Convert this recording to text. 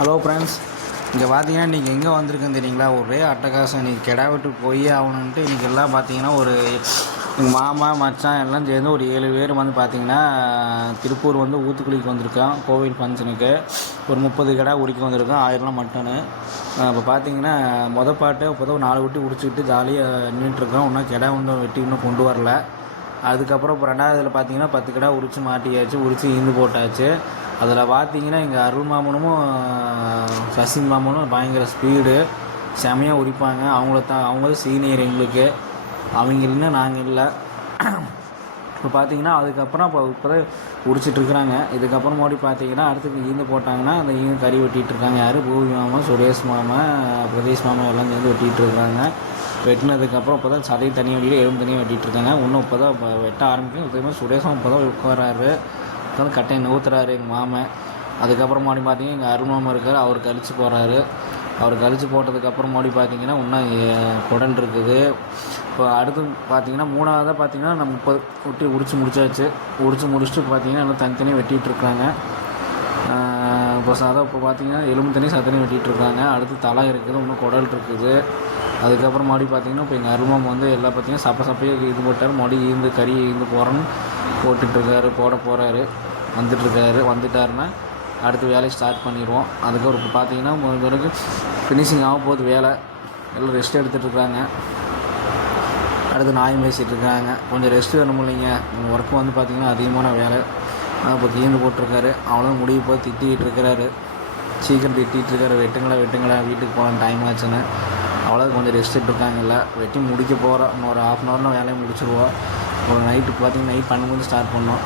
Hello friends, இங்கே பார்த்தீங்கன்னா இன்றைக்கி எங்கே வந்திருக்குன்னு தெரியுங்களா? ஒரே அட்டகாசம். இன்றைக்கி கிடா வெட்டு போய் ஆகணுன்ட்டு இன்றைக்கி எல்லாம் பார்த்தீங்கன்னா ஒரு எங்கள் மாமா மச்சான் எல்லாம் சேர்ந்து ஒரு 7 பேர் வந்து பார்த்திங்கன்னா திருப்பூர் வந்து ஊத்துக்குளிக்கு வந்திருக்கோம். கோவில் ஃபங்க்ஷனுக்கு ஒரு 30 கிடா உரிக்க வந்திருக்கோம். 1000 மட்டனு. இப்போ பார்த்தீங்கன்னா பாட்டு இப்போ தான் 4 வெட்டி உடிச்சிக்கிட்டு ஜாலியாக நின்றுட்டுருக்கோம். இன்னும் கிடா வெட்டி இன்னும் கொண்டு வரல. அதுக்கப்புறம் இப்போ 2வதுல பார்த்தீங்கன்னா 10 கிடா உரித்து மாட்டியாச்சு, உரித்து ஈந்து போட்டாச்சு. அதில் பார்த்தீங்கன்னா எங்கள் அருள் மாமனும் சசி மாமனும் பயங்கர ஸ்பீடு, செமையாக உரிப்பாங்க. அவங்களும் சீனியர் எங்களுக்கு. அவங்க இல்லைன்னா நாங்கள் இல்லை. இப்போ பார்த்தீங்கன்னா அதுக்கப்புறம் இப்போ தான் உரிச்சிட்ருக்குறாங்க. இதுக்கப்புறம் மறுபடியும் பார்த்தீங்கன்னா அடுத்து ஈந்து போட்டாங்கன்னா அந்த ஈந்து கறி வெட்டிகிட்ருக்காங்க. யார்? பூவி மாமா, சுரேஷ் மாமா, பிரதேஷ் மாமா எல்லாம் சேர்ந்து வெட்டிகிட்ருக்குறாங்க. வெட்டினதுக்கப்புறம் இப்போ தான் சதையை தனியாக வெட்டிட்டு எலும்பு தனியாக வெட்டிகிட்ருக்காங்க. இன்னும் இப்போ தான் வெட்ட ஆரம்பிக்கும். இதேமாதிரி சுரேஷும் இப்போ தான் உட்காராரு. இப்போ தான் கட்டையை நவுத்துறாரு எங்கள் மாமன். அதுக்கப்புறம் மறுபடியும் பார்த்தீங்கன்னா எங்கள் அருள் மாமா இருக்கார். அவர் கழிச்சு போகிறாரு. அவர் கழிச்சு போட்டதுக்கப்புறம் மறுபடியும் பார்த்தீங்கன்னா இன்னும் குடல் இருக்குது. இப்போ அடுத்து பார்த்தீங்கன்னா 3வதாக பார்த்தீங்கன்னா நம்ம 30 உரிச்சு முடிச்சாச்சு. உரிச்சு முடிச்சுட்டு பார்த்தீங்கன்னா எல்லாம் தனித்தனியாக வெட்டிகிட்ருக்காங்க. இப்போ இப்போ பார்த்தீங்கன்னா எலும்பு தனியாக சத்தனையும் வெட்டிகிட்ருக்காங்க. அடுத்து தலை இருக்குது, இன்னும் குடல் இருக்குது. அதுக்கப்புறம் மறுபடியும் பார்த்தீங்கன்னா இப்போ எங்கள் அருள் மாமா வந்து எல்லாம் பார்த்தீங்கன்னா சப்பையாக இது போட்டார். மறுபடியும் கறி போகிறோன்னு போட்டுட்ருக்காரு, போட போகிறாரு. வந்துட்டாருன்னா அடுத்து வேலையை ஸ்டார்ட் பண்ணிடுவோம். அதுக்கப்புறம் இப்போ பார்த்தீங்கன்னா பிறகு ஃபினிஷிங் ஆக போகுது வேலை. எல்லாம் ரெஸ்ட் எடுத்துகிட்ருக்காங்க. அடுத்து நாய் மேய்ச்சிட்ருக்காங்க. கொஞ்சம் ரெஸ்ட் வேணும் இல்லைங்க. ஒர்க்கு வந்து பார்த்திங்கன்னா அதிகமான வேலை. இப்போ கீந்து போட்டிருக்காரு. அவளும் முடிவு போய் திட்டிகிட்டு இருக்கிறாரு. சீக்கிரம் திட்டிகிட்ருக்காரு, வெட்டுங்களா வீட்டுக்கு போகலாம், டைம் ஆச்சுன்னு. அவ்வளோ கொஞ்சம் ரெஸ்ட் எடுத்துருக்காங்கல்ல. வெட்டி முடிக்க போகிறோம். இன்னும் ஒரு ½ அன் ஹவரில் வேலையை முடிச்சிடுவோம். ஒரு நைட்டு பார்த்திங்கன்னா நைட் 12 மணிக்கு ஸ்டார்ட் பண்ணோம்.